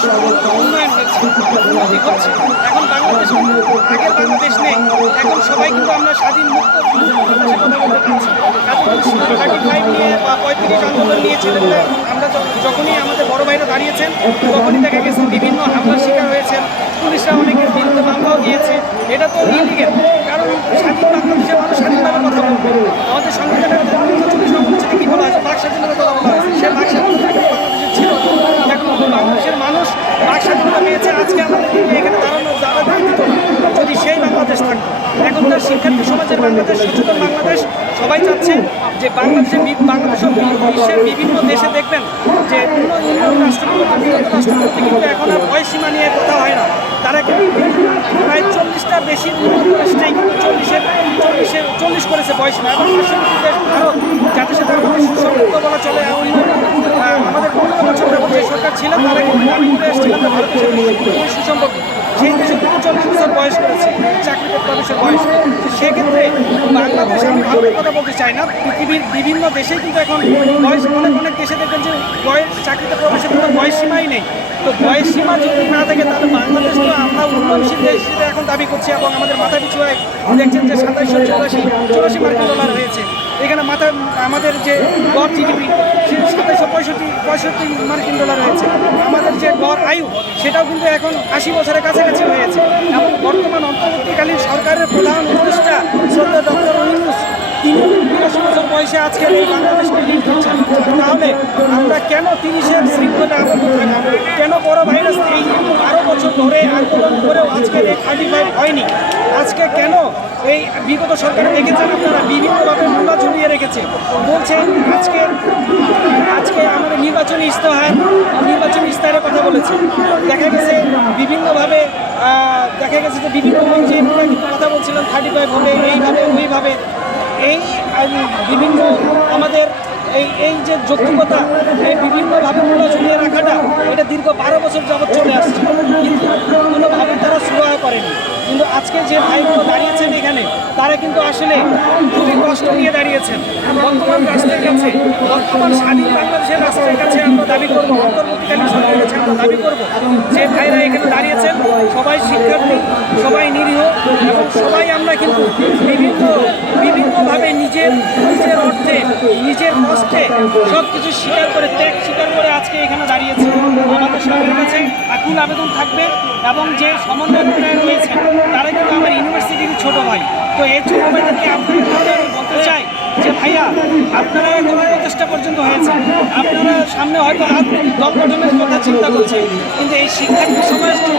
উন্নয়ন কিন্তু আমরা স্বাধীন মুক্ত পঁয়ত্রিশ আন্দোলন আমরা যখনই আমাদের বড় ভাইরা দাঁড়িয়েছেন, তখনই দেখা গেছে বিভিন্ন হামলার শিকার হয়েছেন। পুলিশরা অনেকের বিরুদ্ধে মামলাও দিয়েছে। এটা তো ইলিগেল কারণ স্বাধীন বাংলাদেশের মানুষ স্বাধীনভাবে কথা বলবে আমাদের সংবিধানের চল্লিশ নম্বর ছেলে কি বলা হয়েছে বাক স্বাধীনতার কথা বলা হয়েছে সে বাক স্বাধীনতা কিন্তু বাংলাদেশের ছিল এখন বাংলাদেশের মানুষ বাক স্বাধীনতা পেয়েছে আজকে আমাদের কিন্তু এখানে দাঁড়ানো দাঁড়াতে দিত না যদি সেই বাংলাদেশ থাকতো এখনকার শিক্ষার্থী সমাজের বাংলাদেশ, সচেতন বাংলাদেশ, সবাই চাচ্ছে যে বাংলাদেশের বাংলাদেশ বিশ্বের বিভিন্ন দেশে দেখবেন যে উন্ন- উন্নত রাষ্ট্রগুলোতে রাষ্ট্রগুলোতে কিন্তু এখন আর বয়স সীমা নিয়ে কথা হয় না। তারা কিন্তু প্রায় চল্লিশটার বেশি উন্নত দেশটাই চল্লিশের চল্লিশের চল্লিশ করেছে বয়স সীমা এবং পার্শ্ববর্তী দেশ ভারত, যাদের সাথে বলা চলে আমাদের পনেরো বছর যাবত যে সরকার ছিল, তারা কিন্তু দাবি করে এসেছিলেন ভারতের সুসম্পর্ক। সেই দেশে কিন্তু বছর বয়স করেছে চাকরিতে প্রবেশের বয়স। তো সেক্ষেত্রে বাংলাদেশ আমি ভারতের কথা বলতে চাই না। পৃথিবীর বিভিন্ন দেশে কিন্তু এখন বয়স অনেক অনেক দেশে দেখবেন যে বয়স চাকরিতে প্রবেশের কোনো বয়স সীমাই নেই। তো বয়স সীমা যদি না থাকে, তাহলে বাংলাদেশ তো আমরা উন্নয়নশীল দেশ হিসেবে এখন দাবি করছি এবং আমাদের মাথা পিছু দেখছেন যে সাতাইশশো চৌরাশি চৌরাশি মার্কিন ডলার হয়েছে এখানে মাথা, আমাদের যে গড় জিডিপি সে সাতাইশশো পঁয়ষট্টি পঁয়ষট্টি মার্কিন ডলার হয়েছে আমাদের যে গড় আয়ু, সেটাও কিন্তু এখন আশি বছরের কাছাকাছি হয়েছে এবং বর্তমান অন্তর্বর্তীকালীন সরকারের প্রধান উপদেষ্টা বছর আজকে এই বাংলাদেশকে লিড তাহলে আমরা কেন তিরিশের শৃঙ্খলে আবদ্ধ থাকব কেন বড় ভাইরাস এই বারো বছর ধরে আন্দোলন করেও আজকে এই থার্টি ফাইভ হয়নি? আজকে কেন এই বিগত সরকারে দেখেছেন আপনারা বিভিন্নভাবে মূল্য ঝুলিয়ে রেখেছে? বলছেন আজকে আজকে আমাদের নির্বাচনী ইস্তেহার, নির্বাচনী ইস্তেহারের কথা বলেছে। দেখা গেছে বিভিন্নভাবে দেখা গেছে যে বিভিন্ন মঞ্চে কথা বলছিলেন থার্টি ফাইভ হবে এইভাবে, ওইভাবে। এই বিভিন্ন আমাদের এই এই যে যৌক্তিকতা, এই বিভিন্নভাবে মূল্য ঝুলিয়ে রাখাটা, এটা দীর্ঘ বারো বছর যাবৎ চলে আসছে। কিন্তু কোনোভাবে তারা সুরাহা করেনি। কিন্তু আজকে যে ভাইগুলো দাঁড়িয়েছেন এখানে, তারা কিন্তু আসলে খুবই কষ্ট নিয়ে দাঁড়িয়েছেন। বর্তমান রাষ্ট্রের কাছে, বর্তমান স্বাধীন বাংলাদেশের রাষ্ট্রের কাছে আমরা দাবি করব, অন্তর্বর্তীকালীন সরকারের কাছে আমরা দাবি করব যে ভাইরা এখানে দাঁড়িয়েছেন, সবাই শিক্ষার্থী, সবাই নিরীহ, এবং সবাই আমরা কিন্তু বিভিন্ন কষ্টে সব কিছু স্বীকার করে, ত্যাগ স্বীকার করে আজকে এখানে দাঁড়িয়েছে আমাদের সরকারের কাছে। আকুল আবেদন থাকবে এবং যে সমন্বয় রয়েছে তারা কিন্তু আমার ইউনিভার্সিটির ছোট ভাই। তো এই ছোট ভাইদেরকে আপনাদের বলতে চাই যে, ভাইয়া, আপনারা এখন প্রচেষ্টা পর্যন্ত হয়েছে। আপনারা সামনে হয়তো রাজনৈতিক দল গঠনের কথা চিন্তা করছেন, কিন্তু এই শিক্ষার্থী সমাজ